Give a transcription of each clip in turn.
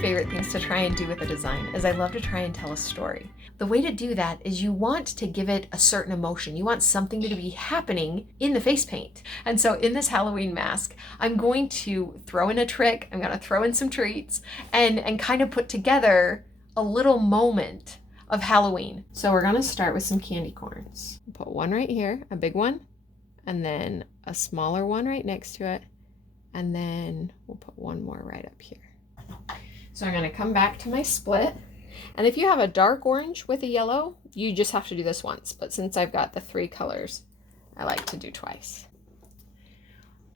favorite things to try and do with a design is I love to try and tell a story. The way to do that is you want to give it a certain emotion. You want something to be happening in the face paint. And so in this Halloween mask, I'm going to throw in a trick, I'm gonna throw in some treats, and kind of put together a little moment of Halloween. So we're gonna start with some candy corns. Put one right here, a big one, and then a smaller one right next to it, and then we'll put one more right up here. So I'm gonna come back to my split, and if you have a dark orange with a yellow, you just have to do this once, but since I've got the 3 colors, I like to do twice.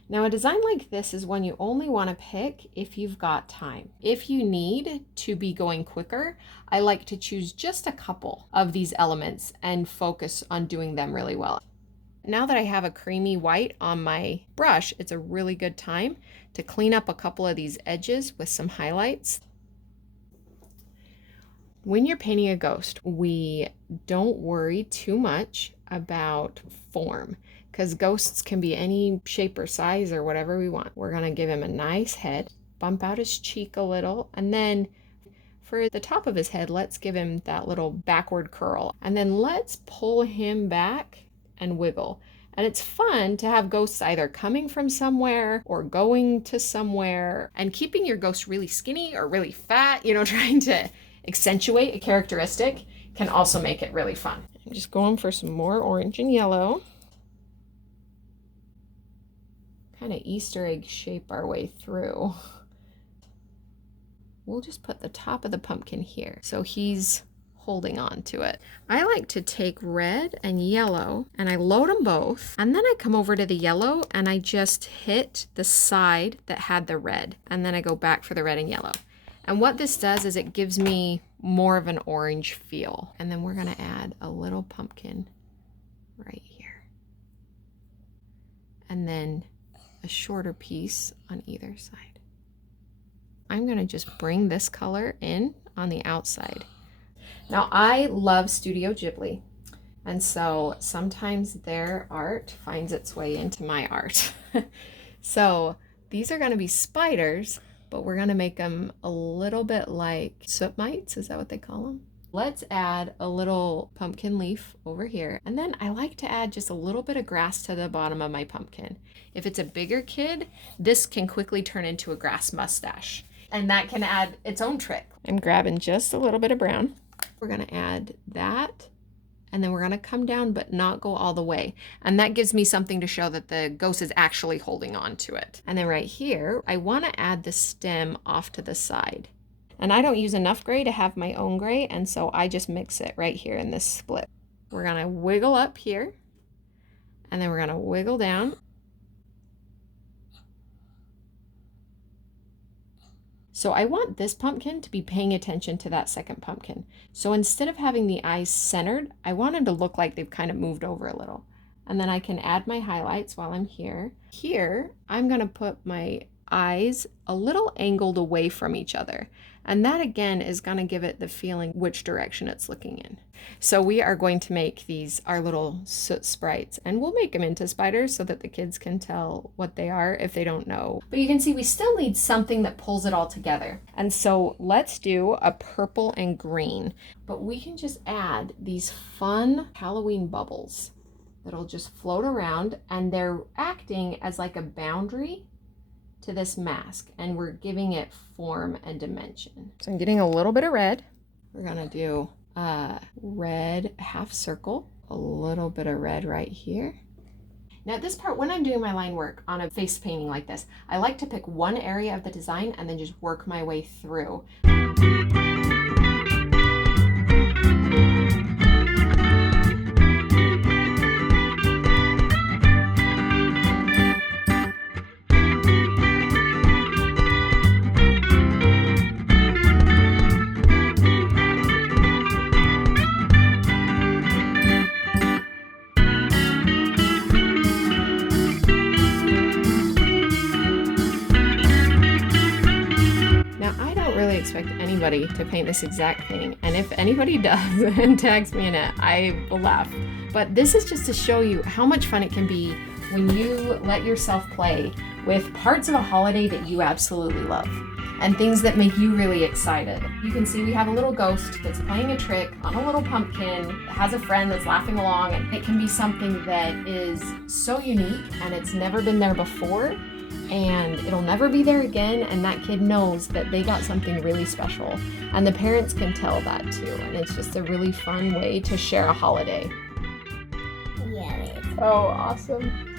Now a design like this is one you only want to pick if you've got time. If you need to be going quicker, I like to choose just a couple of these elements and focus on doing them really well. Now that I have a creamy white on my brush, it's a really good time to clean up a couple of these edges with some highlights. When you're painting a ghost, we don't worry too much about form, because ghosts can be any shape or size or whatever we want. We're gonna give him a nice head, bump out his cheek a little, and then for the top of his head, let's give him that little backward curl. And then let's pull him back and wiggle. And it's fun to have ghosts either coming from somewhere or going to somewhere, and keeping your ghost really skinny or really fat, trying to accentuate a characteristic can also make it really fun. I'm just going for some more orange and yellow. Kind of Easter egg shape our way through. We'll just put the top of the pumpkin here, so he's holding on to it. I like to take red and yellow and I load them both, and then I come over to the yellow and I just hit the side that had the red, and then I go back for the red and yellow. And what this does is it gives me more of an orange feel. And then we're gonna add a little pumpkin right here. And then a shorter piece on either side. I'm gonna just bring this color in on the outside. Now I love Studio Ghibli, and so sometimes their art finds its way into my art. So these are gonna be spiders, but we're gonna make them a little bit like soot mites, is that what they call them? Let's add a little pumpkin leaf over here. And then I like to add just a little bit of grass to the bottom of my pumpkin. If it's a bigger kid, this can quickly turn into a grass mustache, and that can add its own trick. I'm grabbing just a little bit of brown. We're gonna add that, and then we're gonna come down but not go all the way. And that gives me something to show that the ghost is actually holding on to it. And then right here, I wanna add the stem off to the side. And I don't use enough gray to have my own gray, and so I just mix it right here in this split. We're gonna wiggle up here, and then we're gonna wiggle down. So I want this pumpkin to be paying attention to that second pumpkin. So instead of having the eyes centered, I want them to look like they've kind of moved over a little. And then I can add my highlights while I'm here. Here, I'm gonna put my eyes a little angled away from each other. And that again is gonna give it the feeling which direction it's looking in. So we are going to make these our little soot sprites, and we'll make them into spiders so that the kids can tell what they are if they don't know. But you can see we still need something that pulls it all together. And so let's do a purple and green, but we can just add these fun Halloween bubbles that'll just float around, and they're acting as like a boundary to this mask, and we're giving it form and dimension. So I'm getting a little bit of red. We're gonna do a red half circle, a little bit of red right here. Now at this part, when I'm doing my line work on a face painting like this, I like to pick one area of the design and then just work my way through. Expect anybody to paint this exact thing, and if anybody does and tags me in it, I will laugh. But this is just to show you how much fun it can be when you let yourself play with parts of a holiday that you absolutely love. and things that make you really excited. You can see we have a little ghost that's playing a trick on a little pumpkin, has a friend that's laughing along, and it can be something that is so unique and it's never been there before, and it'll never be there again, and that kid knows that they got something really special, and the parents can tell that too, and it's just a really fun way to share a holiday. Yeah, it is. Oh, awesome.